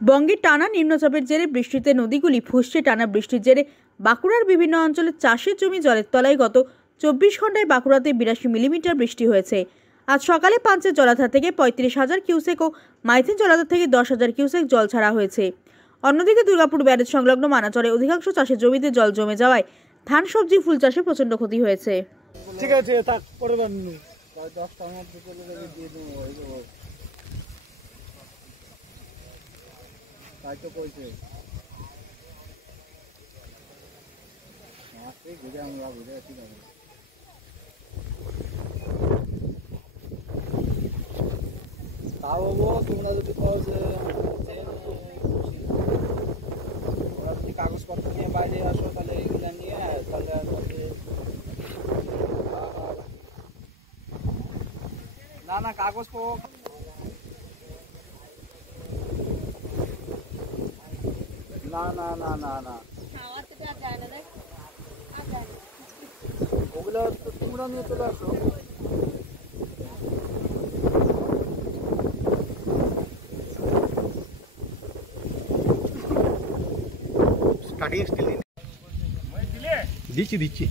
বঙ্গে টানা নিম্নচাপের জেরে বৃষ্টিতে নদীগুলি ফুসছে। টানা বৃষ্টির জেরে বাঁকুড়ার বিভিন্ন অঞ্চলে চাষের জমি জলের তলায়। গত 24 ঘন্টায় বাঁকুড়াতে 82 মিলিমিটার বৃষ্টি হয়েছে। আজ সকালে পাঞ্চের জলাধার থেকে 35,000 কিউসেক ও মাইথিন জলাধার থেকে 10,000 কিউসেক জল ছাড়া হয়েছে। অন্যদিকে দুর্গাপুর ব্যারেজ সংলগ্ন মানাচরে অধিকাংশ চাষের জমিতে জল জমে যাওয়ায় ধান, সবজি, ফুল চাষে প্রচন্ড ক্ষতি হয়েছে। ঠিক আছে, থাক পরে বানু 10টার মধ্যে চলে যাবে, দিয়ে দেবো। হয়ে যাবো তাই তো কইছে। আসে ঘুরে আমরা ঘুরে ঠিক আছে। তাও তোমরা যদি কও যে ওরা যদি কাগজপত্র নিয়ে বাইরে আসো, তাহলে এগুলো নিয়ে তাহলে না না কাগজ না না না না না ওগুলো তো তোমরা নিয়ে চলে আসো। দিচ্ছি দিচ্ছি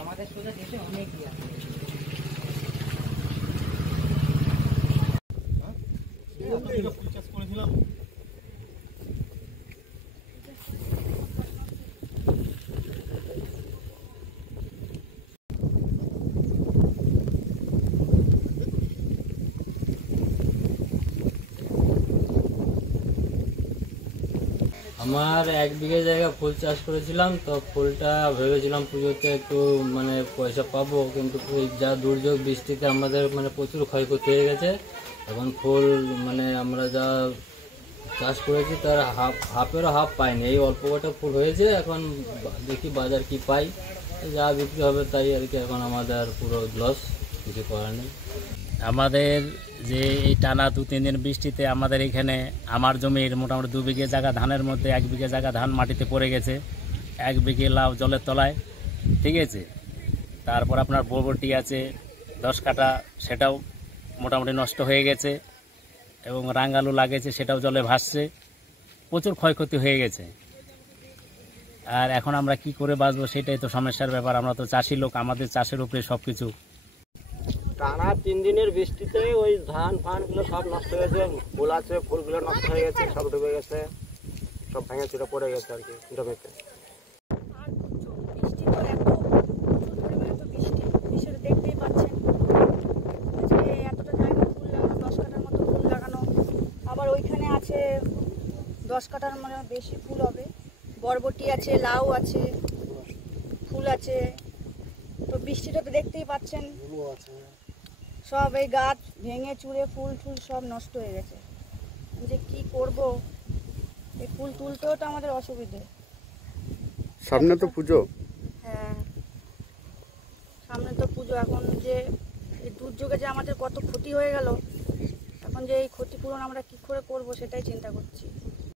আমাদের সোজা দেশে অনেক ইয়ে আছে। আমার 1 বিঘে জায়গা ফুল চাষ করেছিলাম। তো ফুলটা ভেবেছিলাম পুজোতে একটু মানে পয়সা পাবো, কিন্তু এই যা দুর্যোগ বৃষ্টিতে আমাদের মানে প্রচুর ক্ষয়ক্ষতি হয়ে গেছে। এখন ফুল মানে আমরা যা চাষ করেছি তার হাফেরও হাফ পাইনি। এই অল্প কটা ফুল হয়েছে। এখন দেখি বাজার কি পাই, যা বিক্রি হবে তাই আর কি। এখন আমাদের পুরো লস, কিছু করার নেই। আমাদের যে এই টানা 2-3 দিন বৃষ্টিতে আমাদের এখানে আমার জমির মোটামুটি 2 বিঘে জায়গা ধানের মধ্যে 1 বিঘে জায়গা ধান মাটিতে পড়ে গেছে, 1 বিঘে লাউ জলের তলায়, ঠিক আছে। তারপর আপনার বরবটি আছে 10 কাঠা, সেটাও মোটামুটি নষ্ট হয়ে গেছে, এবং রাঙ্গালু লাগেছে সেটাও জলে ভাসছে। প্রচুর ক্ষয়ক্ষতি হয়ে গেছে। আর এখন আমরা কি করে বাঁচবো সেটাই তো সমস্যার ব্যাপার। আমরা তো চাষি লোক, আমাদের চাষের উপরে সব কিছু। টানা 3 দিনের বৃষ্টিতে ওই ধান ফানগুলো সব নষ্ট হয়ে গেছে, ফুল আছে ফুলগুলো নষ্ট হয়ে গেছে, সব ডুবে গেছে, সব ভেঙে চুরে পড়ে গেছে আর কি জমিতে। আর বৃষ্টি তো এত প্রচুর পরিমাণে তো বৃষ্টি দেখতেই পাচ্ছেন যে এতটা জায়গা ফুল লাগানো, 10 কাঠার মতো ফুল লাগানো, আবার ওইখানে আছে 10 কাঠার মানে বেশি ফুল হবে, বরবটি আছে, লাউ আছে, ফুল আছে। তো বৃষ্টিটা তো দেখতেই পাচ্ছেন, সব এই গাছ ভেঙে চুরে ফুল টুল সব নষ্ট হয়ে গেছে। যে কি করব, এই ফুল তুলতেও তো আমাদের অসুবিধে। সামনে তো পুজো। হ্যাঁ, সামনে তো পুজো। এখন যে এই দুর্যোগে যে আমাদের কত ক্ষতি হয়ে গেল, এখন যে এই ক্ষতিপূরণ আমরা কি করে করব সেটাই চিন্তা করছি।